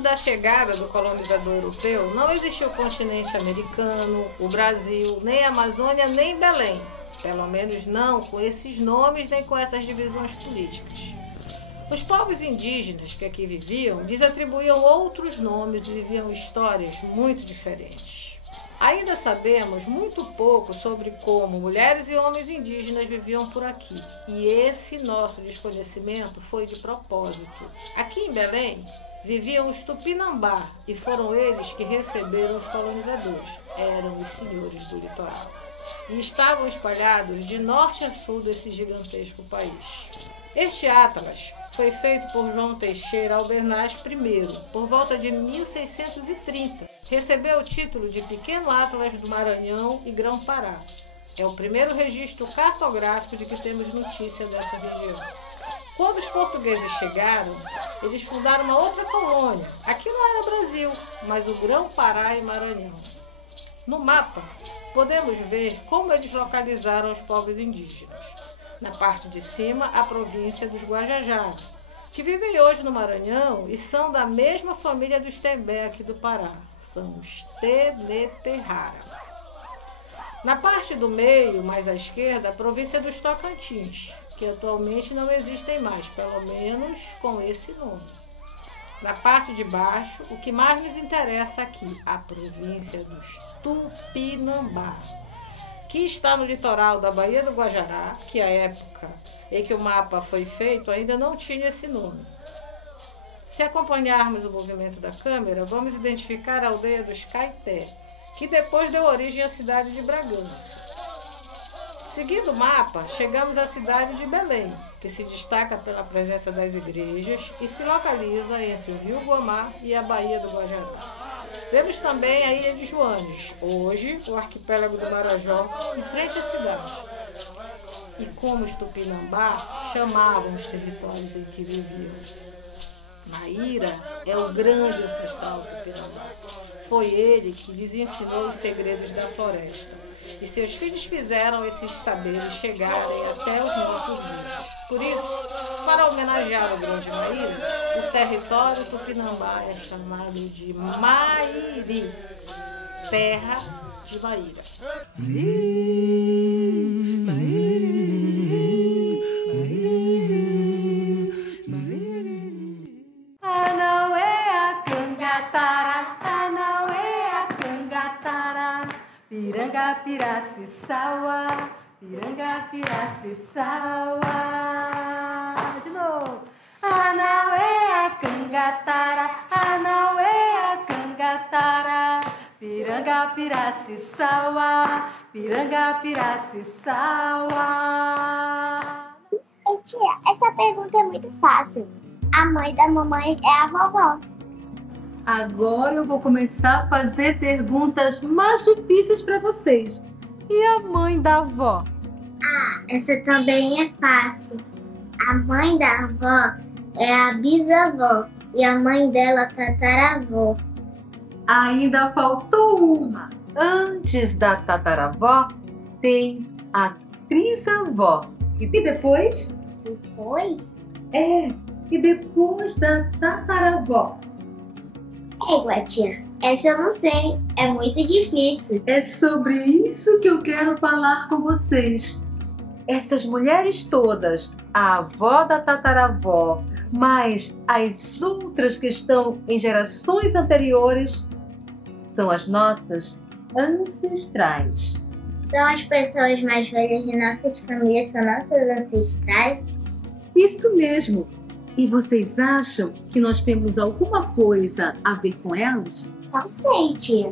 Antes da chegada do colonizador europeu, não existia o continente americano, o Brasil, nem a Amazônia, nem Belém. Pelo menos não com esses nomes, nem com essas divisões políticas. Os povos indígenas que aqui viviam lhes atribuíam outros nomes e viviam histórias muito diferentes. Ainda sabemos muito pouco sobre como mulheres e homens indígenas viviam por aqui. E esse nosso desconhecimento foi de propósito. Aqui em Belém, viviam os Tupinambá e foram eles que receberam os colonizadores. Eram os senhores do litoral. E estavam espalhados de norte a sul desse gigantesco país. Este atlas foi feito por João Teixeira Albernaz I, por volta de 1630. Recebeu o título de Pequeno Atlas do Maranhão e Grão-Pará. É o primeiro registro cartográfico de que temos notícia dessa região. Quando os portugueses chegaram, eles fundaram uma outra colônia. Aqui não era Brasil, mas o Grão-Pará e Maranhão. No mapa, podemos ver como eles localizaram os povos indígenas. Na parte de cima, a província dos Guajajara, que vivem hoje no Maranhão e são da mesma família dos Tembé aqui do Pará. São os Teneterrara. Na parte do meio, mais à esquerda, a província dos Tocantins, que atualmente não existem mais, pelo menos com esse nome. Na parte de baixo, o que mais nos interessa aqui, a província dos Tupinambá, que está no litoral da Baía do Guajará, que a época em que o mapa foi feito ainda não tinha esse nome. Se acompanharmos o movimento da câmera, vamos identificar a aldeia dos Caeté, que depois deu origem à cidade de Bragança. Seguindo o mapa, chegamos à cidade de Belém, que se destaca pela presença das igrejas e se localiza entre o Rio Guamá e a Baía do Guajará. Vemos também a Ilha de Joanes, hoje o arquipélago do Marajó, em frente à cidade. E como os Tupinambá chamavam os territórios em que viviam. Maíra é o grande ancestral Tupinambá. Foi ele que lhes ensinou os segredos da floresta. E seus filhos fizeram esses saberes chegarem até os nossos dias. Por isso, para homenagear o grande Maíra, o território Tupinambá é chamado de Mairi, terra de Maíra. Piranga Piracicauá, Piranga Piracicauá. De novo. Anauê Cangatara, Anauê Cangatara. Piranga Piracicauá, Piranga Piracicauá. Tia, essa pergunta é muito fácil. A mãe da mamãe é a vovó. Agora eu vou começar a fazer perguntas mais difíceis para vocês. E a mãe da avó? Ah, essa também é fácil. A mãe da avó é a bisavó e a mãe dela a tataravó. Ainda faltou uma. Antes da tataravó tem a trisavó. E depois? Depois? E depois da tataravó? Égua, tia, essa eu não sei, é muito difícil. É sobre isso que eu quero falar com vocês. Essas mulheres todas, a avó da tataravó, mais as outras que estão em gerações anteriores, são as nossas ancestrais. Então as pessoas mais velhas de nossas famílias são nossas ancestrais? Isso mesmo. E vocês acham que nós temos alguma coisa a ver com elas? Não sei, tia.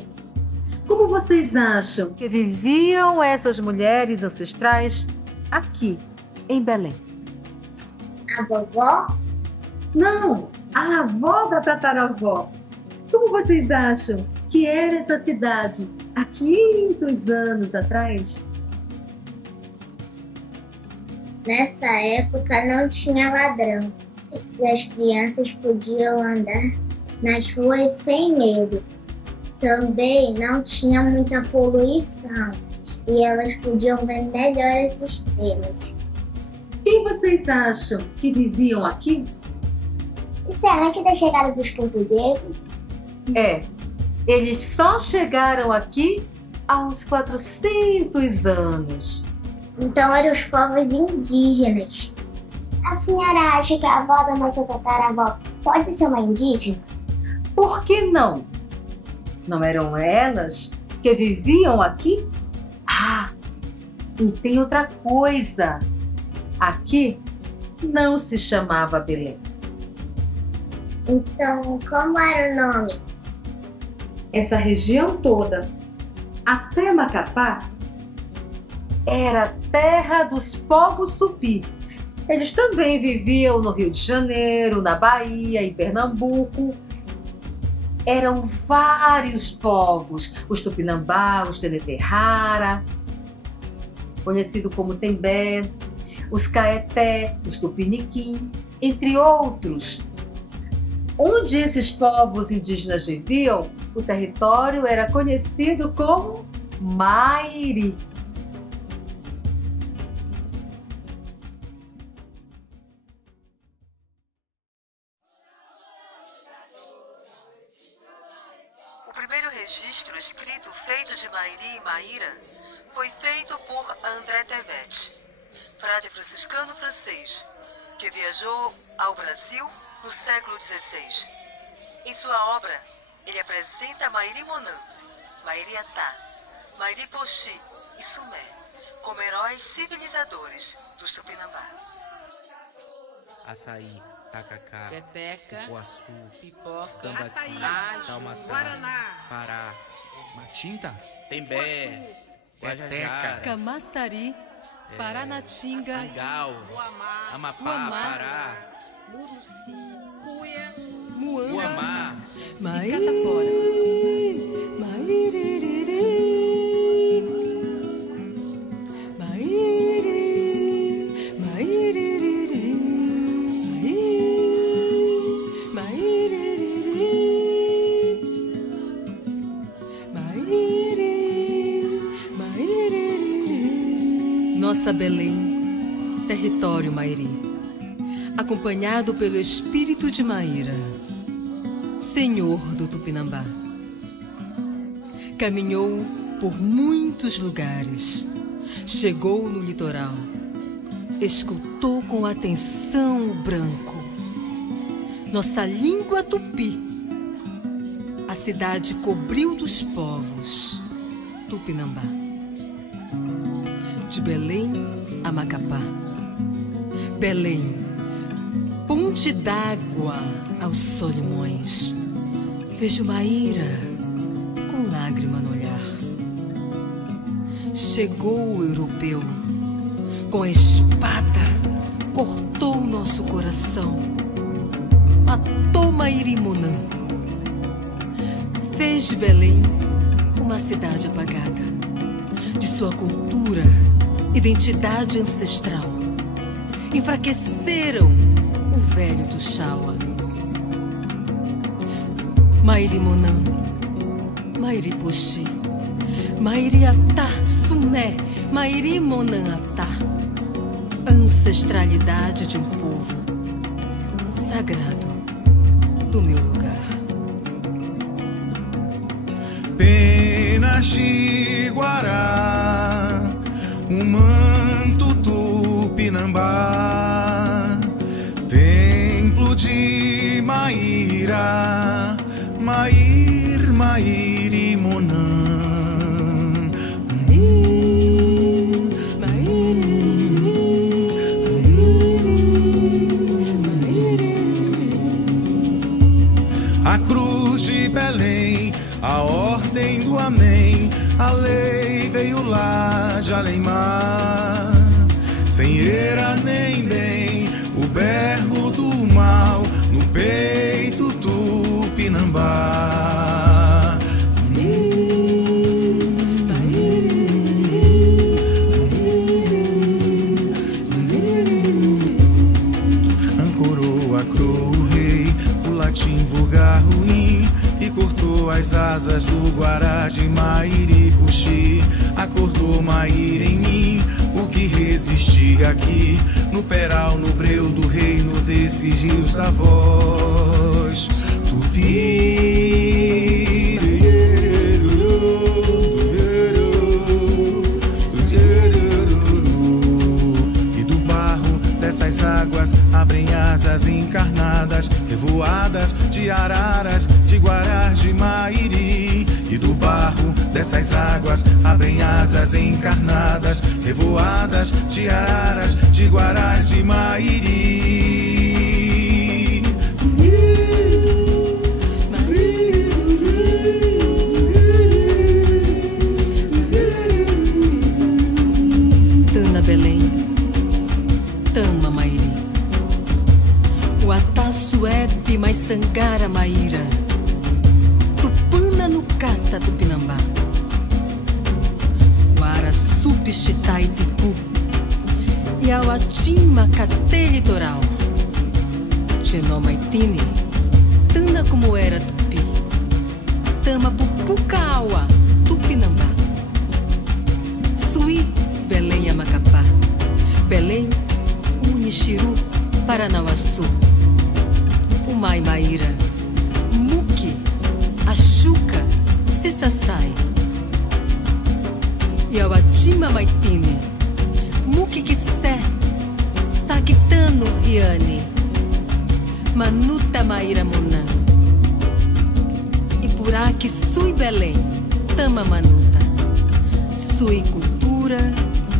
Como vocês acham que viviam essas mulheres ancestrais aqui, em Belém? A vovó? Não, a avó da tataravó. Como vocês acham que era essa cidade há 500 anos atrás? Nessa época não tinha ladrão. E as crianças podiam andar nas ruas sem medo. Também não tinha muita poluição e elas podiam ver melhor as estrelas. Quem vocês acham que viviam aqui? Isso é antes da chegada dos portugueses? É, eles só chegaram aqui há uns 400 anos. Então eram os povos indígenas. A senhora acha que a avó da nossa tataravó pode ser uma indígena? Por que não? Não eram elas que viviam aqui? Ah, e tem outra coisa. Aqui não se chamava Belém. Então, como era o nome? Essa região toda, até Macapá, era terra dos povos tupi. Eles também viviam no Rio de Janeiro, na Bahia, em Pernambuco. Eram vários povos, os Tupinambá, os Teneterrara, conhecido como Tembé, os Caeté, os Tupiniquim, entre outros. Onde esses povos indígenas viviam, o território era conhecido como Mairi. O primeiro registro escrito feito de Mairi e Maíra foi feito por André Tevet, frade franciscano francês, que viajou ao Brasil no século XVI. Em sua obra, ele apresenta Mairi Monan, Mairi Atá, Mairi Poxi e Sumé como heróis civilizadores dos Tupinambá. Açaí, tacacá, peteca, cupuaçu, pipoca, tambaqui, açaí, taumatá, guaraná, pará, Matinta, tembé, guajajara, Camaçari, Paranatinga, Sangau, Uamá, Amapá, Uamá, Pará, Muruci, Cuia, Muanga, Uamá, e Catapora. Mairiri, Mairiri, Mairiri, Mairiri, Mairiri, Mairiri. Nossa Belém, território Mairi, acompanhado pelo espírito de Maíra, Senhor do Tupinambá. Caminhou por muitos lugares, chegou no litoral, escutou com atenção o branco, nossa língua tupi. A cidade cobriu dos povos, Tupinambá. De Belém a Macapá, Belém, ponte d'água aos Solimões. Vejo Maíra com lágrima no olhar. Chegou o europeu, com a espada cortou nosso coração, matou Mairi Monan, fez de Belém uma cidade apagada, de sua cultura, identidade ancestral. Enfraqueceram o velho do Xaua. Mairi Monan, Mairi Poxi, Mairi Atá, Sumé, Mairi Monan Atá. Ancestralidade de um povo sagrado do meu lugar. penas de Guará, um manto Tupinambá, templo de Maíra, Mairi Monan. A cruz de Belém, a ordem do amém, a lei veio lá de além-mar. Sem era nem bem, o berro do mal, no peito Tupinambá. Ancorou a coroa o rei, o latim vulgar ruim, e cortou as asas do Guará de Mairi Poxi. Acordou Maíra em mim, o que existia aqui, no peral, no breu do reino desses rios da voz. Tupi. Dessas águas abrem asas encarnadas, revoadas de araras, de guarás, de mairi. E do barro dessas águas abrem asas encarnadas, revoadas de araras, de guarás, de mairi. Tana Belém, Tama Mairi, o Ataço Epe mais Sangara Maíra, Tupana no Cata Tupinambá, Guara Subchitai Tipu, Iauatima Cate Litoral, Xenó Maitine, Tana como era Tupi, Tama Pupucaaua Tupinambá, Suí Belém Amacapá, Belém Unixiru, Paranauaçu, Umai Maíra, Muque, Axuca, Cessassai, Iauatima Maitine, Muque Quissé, Saquitano Riane, Manuta Maíra Monã, Ipuraque Sui Belém, Tama Manuta, Sui Cultura,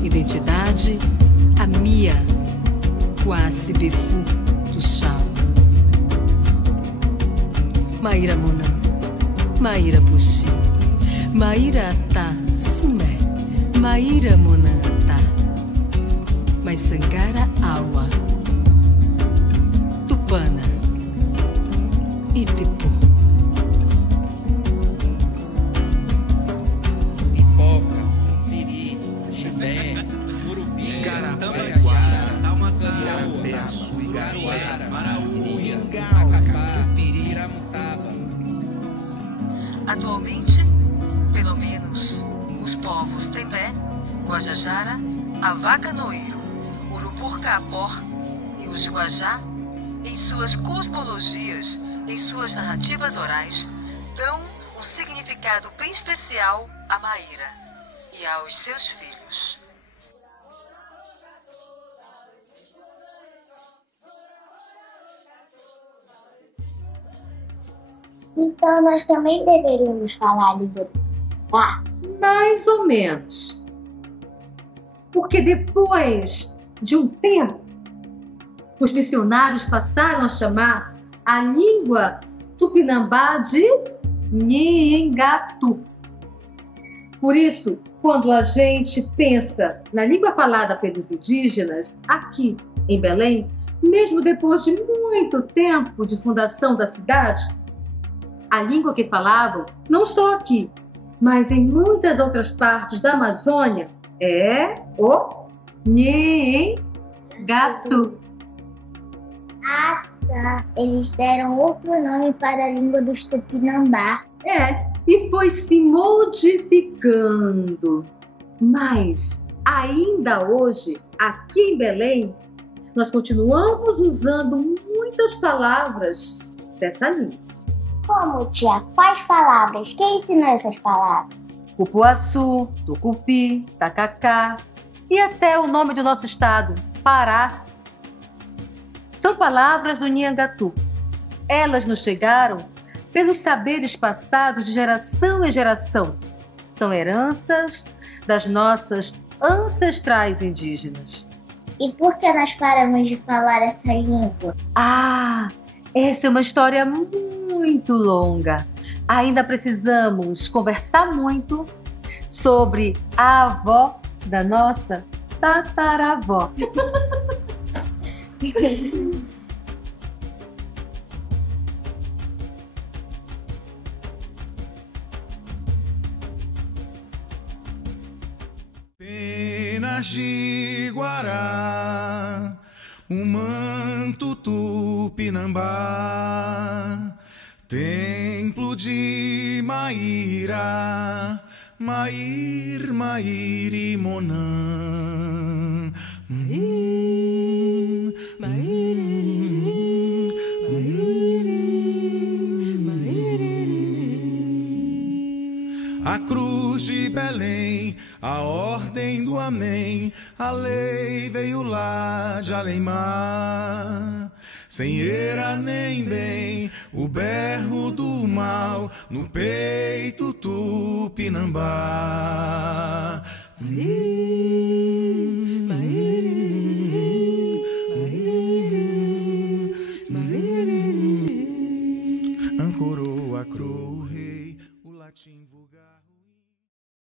Identidade, a Mia, Quase Befu do Chau, Maíra Monã, Maíra Puxi, Maíra Atá Sumé, Maíra Monã Atá, mas Sangara Aua, Tupana, Itipu. Pipoca, siri, chibé, murubi, tambaguara, igarapé, suigaruara, maraúia, macapá, tupiri, iramutaba. Atualmente, pelo menos, os povos Tembé, Guajajara, Avacanoiro, Urupurcaapor e os Guajá, em suas cosmologias, em suas narrativas orais, dão um significado bem especial a Maíra e aos seus filhos. Então nós também deveríamos falar a língua do Tupinambá? Mais ou menos. Porque depois de um tempo, os missionários passaram a chamar a língua tupinambá de Nhingatu. Por isso, quando a gente pensa na língua falada pelos indígenas aqui em Belém, mesmo depois de muito tempo de fundação da cidade, a língua que falavam, não só aqui, mas em muitas outras partes da Amazônia, é o Nhingatu. Ah, tá. Eles deram outro nome para a língua dos Tupinambá. E foi se modificando. Mas, ainda hoje, aqui em Belém, nós continuamos usando muitas palavras dessa língua. Como, tia? Quais palavras? Quem ensinou essas palavras? Cupuaçu, Tucupi, Tacacá e até o nome do nosso estado, Pará. São palavras do Nhangatu. Elas nos chegaram pelos saberes passados de geração em geração. São heranças das nossas ancestrais indígenas. E por que nós paramos de falar essa língua? Ah, essa é uma história muito longa. Ainda precisamos conversar muito sobre a avó da nossa tataravó. Penas de Guará, um manto Tupinambá, templo de Maíra, Maír, Maíri Monã, cruz de Belém, a ordem do amém, a lei veio lá de além-mar. Sem eira nem bem, o berro do mal, no peito Tupinambá.